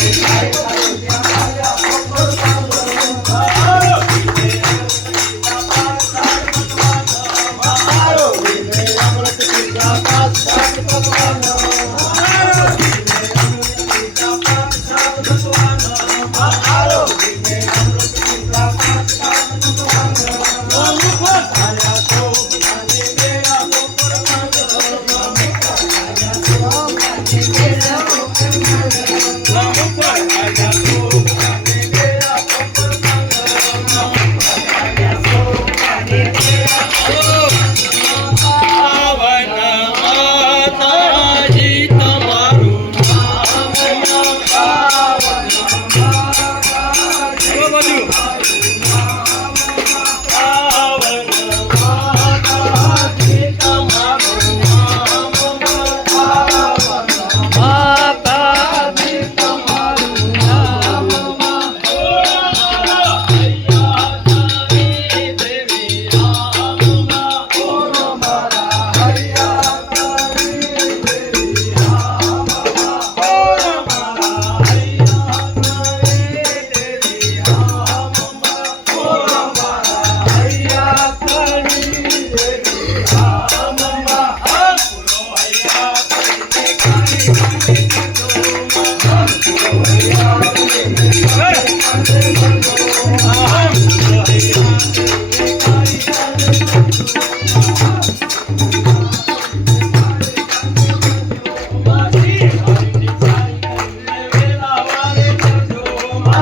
Gracias.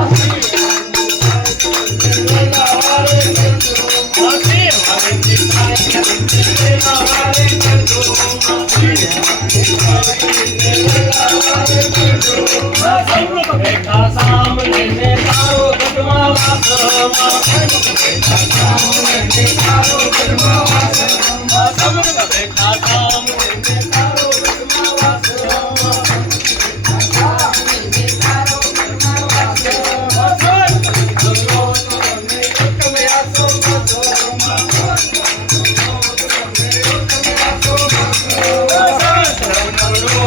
I'm